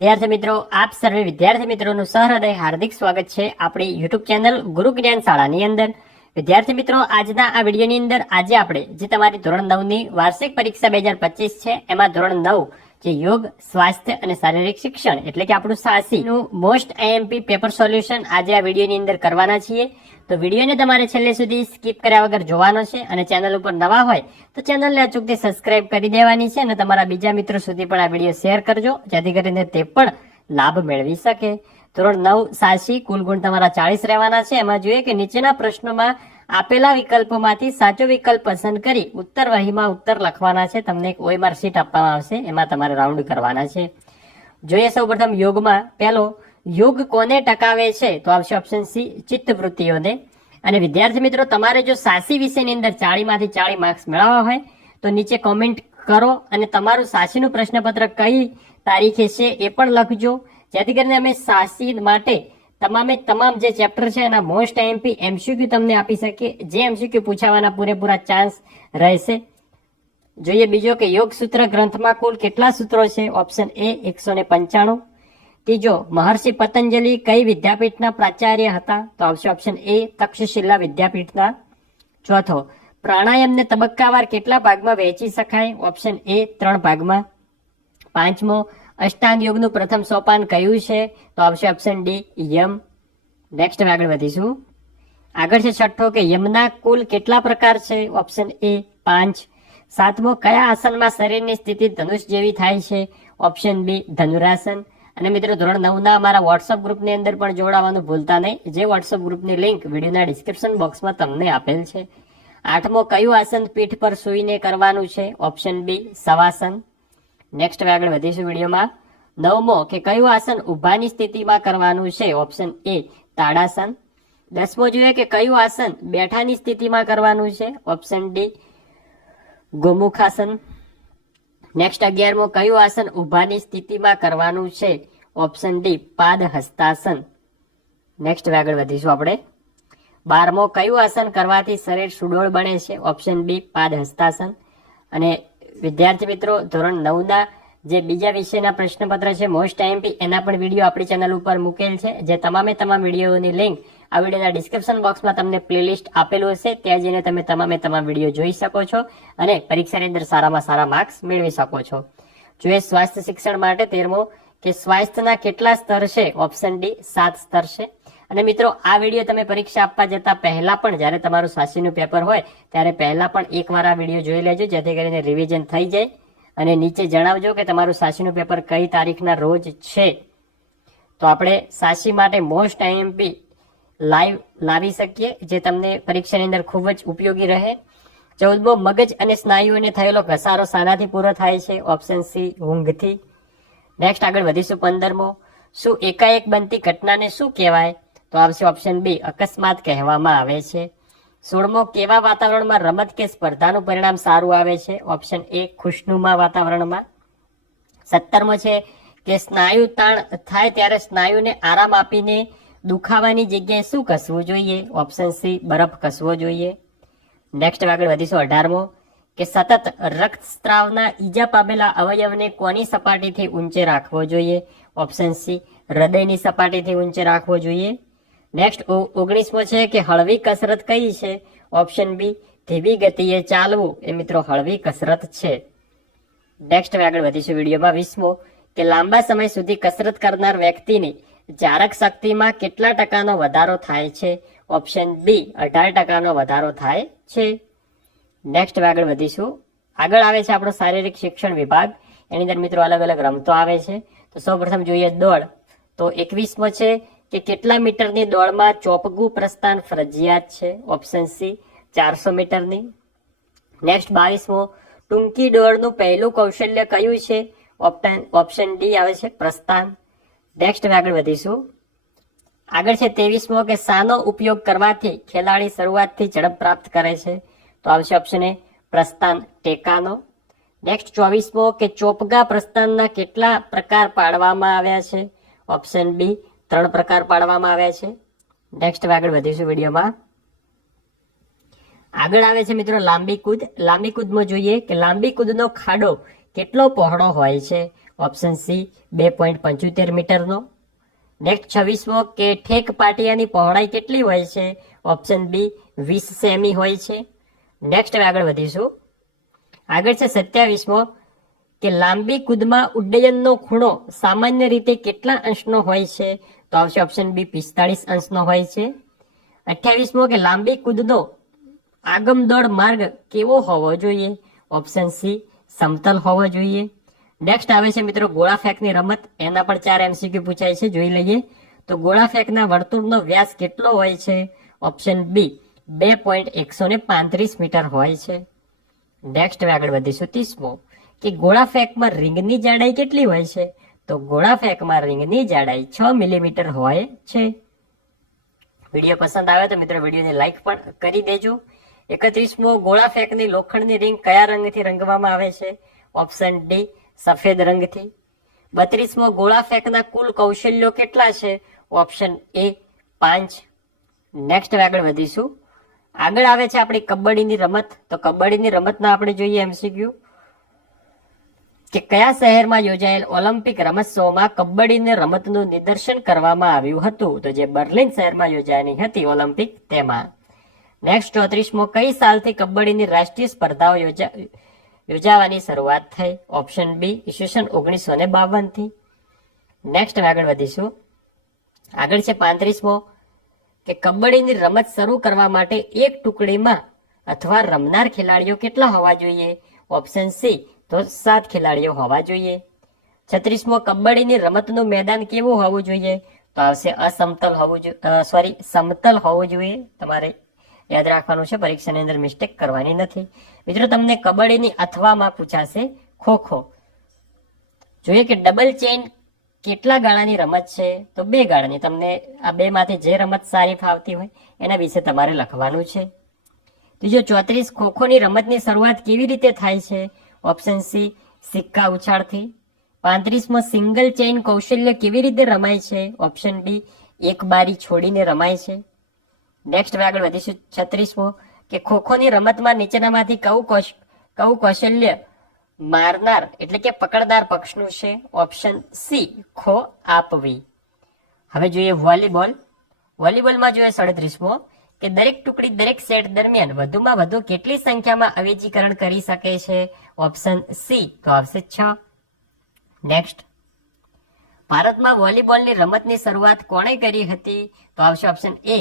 વિદ્યાર્થી મિત્રો, આપ સર્વે વિદ્યાર્થી મિત્રોનું સહૃદય હાર્દિક સ્વાગત છે આપણી યુટ્યુબ ચેનલ ગુરુ જ્ઞાન શાળાની અંદર. વિદ્યાર્થી મિત્રો, આજના આ વિડીયોની અંદર આજે આપણે જે તમારી ધોરણ 9 ની વાર્ષિક પરીક્ષા 2025 છે એમાં ધોરણ 9 જે યોગ, સ્વાસ્થ્ય અને શારીરિક શિક્ષણ એટલે કે આપણું સાસી નું મોસ્ટ આઈએમપી પેપર સોલ્યુશન આજે આ વિડીયોની અંદર કરવાના છીએ. તો વિડીયોને તમારે છેલ્લે સુધી સ્કીપ કર્યા વગર જોવાનો છે અને ચેનલ ઉપર નવા હોય તો ચેનલને અચૂકથી સબસ્ક્રાઇબ કરી દેવાની છે અને તમારા બીજા મિત્રો સુધી પણ આ વિડીયો શેર કરજો જેથી કરીને તે પણ લાભ મેળવી શકે. ધોરણ 9 સાસી કુલ ગુણ તમારા 40 રહેવાના છે. એમાં જોઈએ કે નીચેના પ્રશ્નોમાં આપેલા વિકલ્પોમાંથી સાચો વિકલ્પ પસંદ કરી ઉત્તર વહીમાં ઉત્તર લખવાના છે. તમને એક OMR શીટ આપવામાં આવશે, એમાં તમારે રાઉન્ડ કરવાના છે. જોઈએ સૌપ્રથમ યોગમાં પહેલો, યોગ કોને ટકાવે છે? તો આવશે ઓપ્શન સી, ચિત્તવૃત્તિઓને. અને વિદ્યાર્થી મિત્રો, તમારે જો સાસી વિષયની અંદર 40 માંથી 40 માર્ક્સ મેળવવા હોય તો નીચે કોમેન્ટ કરો અને તમારું સાસીનું પ્રશ્નપત્ર કઈ તારીખે છે એ પણ લખજો જેથી કરીને અમે સાસી માટે તમામ જે ચેપ્ટર છે એના મોસ્ટ આઈએમપી MCQ તમને આપી શકીએ, જે MCQ પૂછાવાના પૂરેપૂરા ચાન્સ રહેશે. જોઈએ બીજો કે યોગ સૂત્ર ગ્રંથમાં કુલ કેટલા સૂત્રો છે? Option A 195. ત્રીજો, મહર્ષિ પતંજલિ કઈ વિદ્યાપીઠના પ્રાચાર્ય હતા? તો આવશે ઓપ્શન એ, તક્ષશિલા વિદ્યાપીઠના. ચોથો, પ્રાણાયામને તબક્કાવાર કેટલા ભાગમાં વહેંચી શકાય? ઓપ્શન એ, 3 ભાગમાં. પાંચમો, અષ્ટાંગ યોગનું પ્રથમ સોપાન કયું છે? તો આવશે ઓપ્શન ડી, યમ. નેક્સ્ટ આગળ વધીશું. આગળ છે છઠ્ઠો કે યમના કુલ કેટલા પ્રકાર છે? Option A, 5. સાતમો, કયા આસનમાં શરીરની સ્થિતિ ધનુષ જેવી થાય છે? ઓપ્શન બી, ધનુરાસન. અને મિત્રો, ધોરણ 9 ના અમારા વોટ્સઅપ ગ્રુપની અંદર પણ જોડાવાનું ભૂલતા નહીં, જે વોટ્સઅપ ગ્રુપની લિંક વિડીયોના ડિસ્ક્રિપ્શન બોક્સમાં તમને આપેલ છે. આઠમો, કયું આસન પીઠ પર સૂઈને કરવાનું છે? ઓપ્શન બી, શવાસન. નેક્સ્ટ આગળ વધીશું વિડીયોમાં. નવમો કે કયું આસન ઊભાની સ્થિતિમાં કરવાનું છે? Option A, tadasana. 10મો જોઈએ કે કયું આસન બેઠાની સ્થિતિમાં કરવાનું છે? ઓપ્શન ડી, ગોમુખાસન. નેક્સ્ટ 11મો, કયું આસન ઊભાની સ્થિતિમાં કરવાનું છે? ઓપ્શન ડી, પાદ હસ્તાસન. નેક્સ્ટ આગળ વધીશું આપણે. 12મો, કયું આસન કરવાથી શરીર સુડોળ બને છે? ઓપ્શન બી, પાદ હસ્તાસન. અને વિદ્યાર્થી મિત્રો, ધોરણ 9 ના જે બીજા વિષયના પ્રશ્નપત્ર છે મોસ્ટ આઈએમપી, એના પણ વિડીયો આપણી ચેનલ ઉપર મૂકેલ છે, જે તમામ વિડીયોની લિંક આ વિડીયોના ડિસ્ક્રિપ્શન બોક્સમાં તમને પ્લેલિસ્ટ આપેલું હશે, ત્યાં જઈને તમે તમામ વિડીયો જોઈ શકો છો અને પરીક્ષાની અંદર સારામાં સારા માર્ક્સ મેળવી શકો છો. જોઈએ સ્વાસ્થ્ય શિક્ષણ માટે 13મો કે સ્વાસ્થ્યના કેટલા સ્તર છે? ઓપ્શન ડી, 7 સ્તર છે. અને મિત્રો, આ વિડીયો તમે પરીક્ષા આપવા જતા પહેલા પણ, જ્યારે તમારું સાસીનું પેપર હોય ત્યારે પહેલા પણ એકવાર આ વિડીયો જોઈ લેજો જેથી કરીને રિવિઝન થઈ જાય. અને નીચે જણાવજો કે તમારું સાસીનું પેપર કઈ તારીખના રોજ છે, તો આપણે સાસી માટે મોસ્ટ આઈએમપી લાઈવ લાવી શકીએ, જે તમને પરીક્ષાની અંદર ખૂબ જ ઉપયોગી રહે. 14મો, મગજ અને સ્નાયુઓને થયેલો ઘસારો શાનાથી પૂરો થાય છે? Option C, ઊંઘથી. નેક્સ્ટ આગળ વધીશું. 15મો, શું એકાએક બનતી ઘટનાને શું કહેવાય? તો આવશે ઓપ્શન બી, અકસ્માત કહેવામાં આવે છે. 16મો, કેવા વાતાવરણમાં રમત કે સ્પર્ધાનું પરિણામ સારું આવે છે? ઓપ્શન એ, ખુશનુમા વાતાવરણમાં. 17મો છે કે સ્નાયુ તાણ થાય ત્યારે સ્નાયુને આરામ આપીને દુખાવાની જગ્યાએ શું કસવું જોઈએ? ઓપ્શન સી, બરફ કસવો જોઈએ. નેક્સ્ટ આગળ વધીશું. 18મો કે સતત રક્તસ્રાવના ઈજા પામેલા અવયવને કોની સપાટીથી ઊંચે રાખવો જોઈએ? ઓપ્શન સી, હૃદયની સપાટીથી ઊંચે રાખવો જોઈએ. નેક્સ્ટ 19મો છે કે હળવી કસરત કઈ છે? ઓપ્શન બી, ધીમી ગતિએ ચાલવું એ મિત્રો હળવી કસરત છે. નેક્સ્ટ આગળ વધીશું વિડીયોમાં. 20મો કે લાંબા સમય સુધી કસરત કરનાર વ્યક્તિની ચારક શક્તિમાં કેટલા ટકાનો વધારો થાય છે? ઓપ્શન બી, 18% વધારો થાય છે. નેક્સ્ટ આગળ વધીશું. આગળ આવે છે આપણો શારીરિક શિક્ષણ વિભાગ. એની અંદર મિત્રો અલગ અલગ રમતો આવે છે. તો સૌપ્રથમ જોઈએ દોડ. તો 21મો છે કે કેટલા મીટરની દોડમાં ચોપગું પ્રસ્થાન ફરજિયાત છે? ઓપ્શન સી, 400 મીટરની. નેક્સ્ટ 22મો, ટૂંકી દોડનું પહેલું કૌશલ્ય કયું છે? ઓપ્શન ડી આવે છે, પ્રસ્થાન. નેક્સ્ટ આગળ વધીશું. આગળ છે 23મો કે શાનો ઉપયોગ કરવાથી ખેલાડી શરૂઆતથી ઝડપ પ્રાપ્ત કરે છે? તો આવશે ઓપ્શન એ, પ્રસ્થાન ટેકાનો. નેક્સ્ટ 24મો કે ચોપગા પ્રસ્થાનના કેટલા પ્રકાર પાડવામાં આવ્યા છે? ઓપ્શન બી, 3 પ્રકાર પાડવામાં આવ્યા છે. નેક્સ્ટ આગળ વધીશું વિડીયોમાં. આગળ આવે છે મિત્રો લાંબી કૂદ. લાંબી કૂદમાં જોઈએ કે લાંબી કૂદનો ખાડો કેટલો પહોળો હોય છે? ઓપ્શન સી 2.75 મીટરનો. નેક્સ્ટ 26મો કે ઠેક પાટિયાની પહોળાઈ કેટલી હોય છે? ઓપ્શન બી 20 સેમી હોય છે. નેક્સ્ટ હવે આગળ વધીશું. આગળ છે 27મો કે લાંબી કૂદમાં ઉડ્ડયનનો ખૂણો સામાન્ય રીતે કેટલા અંશનો હોય છે? તો આવશે ઓપ્શન બી 45 અંશનો હોય છે. 28મો કે લાંબી કૂદનો આગમદોડ માર્ગ કેવો હોવો જોઈએ? ઓપ્શન સી સમતલ હોવો જોઈએ. નેક્સ્ટ આવે છે મિત્રો ગોળા ફેંકની રમત. એના પણ 4 MCQ પૂછાય છે, જોઈ લઈએ. તો ગોળા ફેંકના વર્તુળનો વ્યાસ કેટલો હોય છે? ઓપ્શન બી 2.135 મીટર હોય છે. નેક્સ્ટ હવે આગળ વધીશું 30મો કે ગોળા ફેંકમાં રિંગની જાડાઈ કેટલી હોય છે? તો ગોળા ફેંકમાં રિંગની જાડાઈ 6 મિલીમીટર હોય છે. વિડીયો પસંદ આવે તો મિત્રો વિડીયોને લાઈક પણ કરી દેજો. 31મો ગોળા ફેંકની લોખંડની રિંગ કયા રંગથી રંગવામાં આવે છે? ઓપ્શન ડી સફેદ રંગથી. 32મો ગોળા ફેંકના કુલ કૌશલ્યો કેટલા છે? Option A 5. નેક્સ્ટ હવે આગળ વધીશું. આગળ આવે છે આપણી કબડ્ડીની રમત. તો કબડ્ડીની રમતના આપણે જોઈએ MCQ કે કયા શહેરમાં યોજાયેલ ઓલિમ્પિક રમતોત્સવમાં કબડ્ડીની રમતનું નિદર્શન કરવામાં આવ્યું હતું? તો જે બર્લિન શહેરમાં યોજાવાની હતી ઓલિમ્પિક તેમાં. નેક્સ્ટ 34મો કઈ સાલથી કબડ્ડીની રાષ્ટ્રીય સ્પર્ધાઓ યોજાવાની શરૂઆત થઈ? ઓપ્શન બી ઈસવીસન 1952 થી. નેક્સ્ટ આગળ વધીશું. આગળ છે 35મો કે કબડ્ડીની રમત શરૂ કરવા માટે એક ટુકડીમાં અથવા રમનાર ખેલાડીઓ કેટલા હોવા જોઈએ? ઓપ્શન સી તો 7 ખેલાડીઓ હોવા જોઈએ. 36મો કબડ્ડીની રમતનું મેદાન કેવું હોવું જોઈએ? તો આવશે અસમતલ હોવું જોઈએ, સમતલ હોવું જોઈએ. તમારે યાદ રાખવાનું છે, પરીક્ષાની અંદર મિસ્ટેક કરવાની નથી. મિત્રો તમને કબડ્ડીની અથવામાં પૂછાશે ખોખો. જોઈએ કે ડબલ ચેઇન કેટલા ગાળાની રમત છે? તો 2 ગાળાની. તમને આ 2 માંથી જે રમત સારી ફાવતી હોય એના વિશે તમારે લખવાનું છે. ત્રીજો 34 ખોખોની રમતની શરૂઆત કેવી રીતે થાય છે? ઓપ્શન સી સિક્કા ઉછાળથી. 35મો સિંગલ ચેઇન કૌશલ્ય કેવી રીતે રમાય છે? ઓપ્શન બી એક બારી છોડીને રમાય છે. નેક્સ્ટ આગળ વધીશું 36મો કે ખોખોની રમતમાં નીચેનામાંથી કયું કૌશલ્ય મારનાર એટલે કે પકડનાર પક્ષનું છે? ઓપ્શન સી ખો આપવી. હવે જોઈએ વોલીબોલ. વોલીબોલમાં જોઈએ 37મો કે દરેક ટુકડી દરેક સેટ દરમિયાન વધુમાં વધુ કેટલી સંખ્યામાં અવેજીકરણ કરી શકે છે? ઓપ્શન સી તો આવશે 6. નેક્સ્ટ ભારતમાં વોલીબોલની રમતની શરૂઆત કોણે કરી હતી? તો આવશે ઓપ્શન એ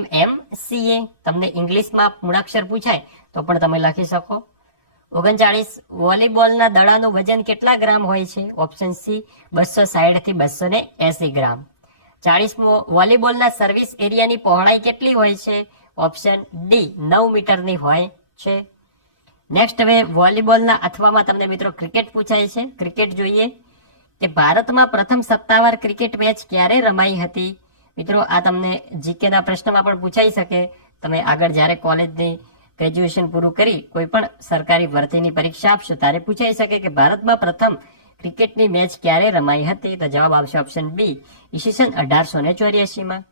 MMCA. તમને ઇંગ્લિશમાં મૂળાક્ષર પૂછાય તો પણ તમે લખી શકો. 39 વોલીબોલના દડાનું વજન કેટલા ગ્રામ હોય છે? ઓપ્શન સી 260 થી 280 ગ્રામ. 40મો વોલીબોલના સર્વિસ એરિયાની પહોળાઈ કેટલી હોય છે? ઓપ્શન ડી 9 મીટરની હોય છે. નેક્સ્ટ હવે વોલીબોલના અથવામાં તમને મિત્રો ક્રિકેટ પૂછાય છે. ક્રિકેટ જોઈએ કે ભારતમાં પ્રથમ સત્તાવાર ક્રિકેટ મેચ ક્યારે રમાઈ હતી? મિત્રો આ તમને જીકેના પ્રશ્નમાં પણ પૂછાઈ શકે. તમે આગળ જ્યારે કોલેજની ગ્રેજ્યુએશન પૂરું કરી કોઈ પણ સરકારી ભરતીની પરીક્ષા આપશો ત્યારે પૂછાઈ શકે કે ભારતમાં પ્રથમ ક્રિકેટની મેચ ક્યારે રમાઈ હતી? તો જવાબ આવશે ઓપ્શન બી ઈસવીસન 1884માં.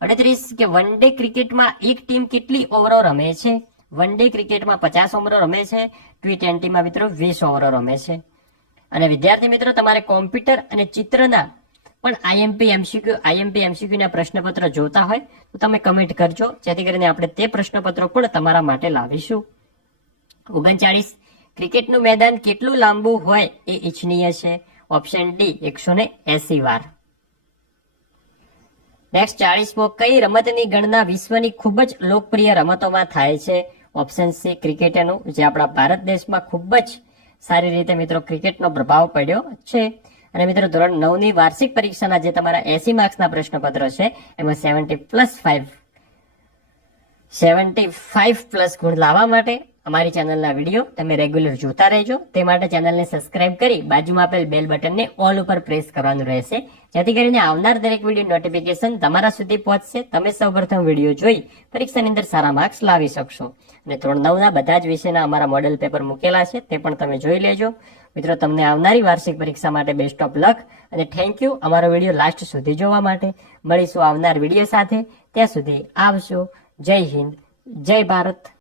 38 કે વન ડે ક્રિકેટમાં એક ટીમ કેટલી ઓવરો રમે છે? વન ડે ક્રિકેટમાં 50 ઓવરો રમે છે. T20માં મિત્રો 20 ઓવરો રમે છે. અને વિદ્યાર્થી મિત્રો તમારે કોમ્પ્યુટર અને ચિત્રના પણ IMP MCQ ના પ્રશ્નપત્ર જોતા હોય તો તમે કમેન્ટ કરજો, જેથી કરીને આપણે તે પ્રશ્નપત્રો પણ તમારા માટે લાવીશું. 39 ક્રિકેટનું મેદાન કેટલું લાંબુ હોય એ ઇચ્છનીય છે? ઓપ્શન ડી 180 વાર. નેક્સ્ટ 40મો કઈ રમતની ગણના વિશ્વની ખૂબ જ લોકપ્રિય રમતોમાં થાય છે? ઓપ્શન સી ક્રિકેટનું, જે આપણા ભારત દેશમાં ખૂબ જ સારી રીતે મિત્રો ક્રિકેટનો પ્રભાવ પડ્યો છે. અને મિત્રો ધોરણ 9 ની વાર્ષિક પરીક્ષાના જે તમારા 80 માર્ક્સના પ્રશ્નપત્રો છે એમાં 75 પ્લસ ગુણ લાવવા માટે અમારી ચેનલના વિડીયો તમે રેગ્યુલર જોતા રહેજો. તે માટે ચેનલને સબસ્ક્રાઇબ કરી બાજુમાં આપેલ બેલ બટનને ઓલ ઉપર પ્રેસ કરવાનું રહેશે, જેથી કરીને આવનાર દરેક વિડીયો નોટિફિકેશન તમારા સુધી પહોંચશે. તમે સૌપ્રથમ વિડીયો જોઈ પરીક્ષાની અંદર સારા માર્ક્સ લાવી શકશો. અને ધોરણ 9 ના બધા જ વિષયના અમારા મોડેલ પેપર મૂકેલા છે, તે પણ તમે જોઈ લેજો. મિત્રો તમને આવનારી વાર્ષિક પરીક્ષા માટે બેસ્ટ ઓફ લક અને થેન્ક યુ અમારો વિડીયો લાસ્ટ સુધી જોવા માટે. મળીશું આવનાર વિડીયો સાથે. ત્યાં સુધી આવજો. જય હિન્દ, જય ભારત.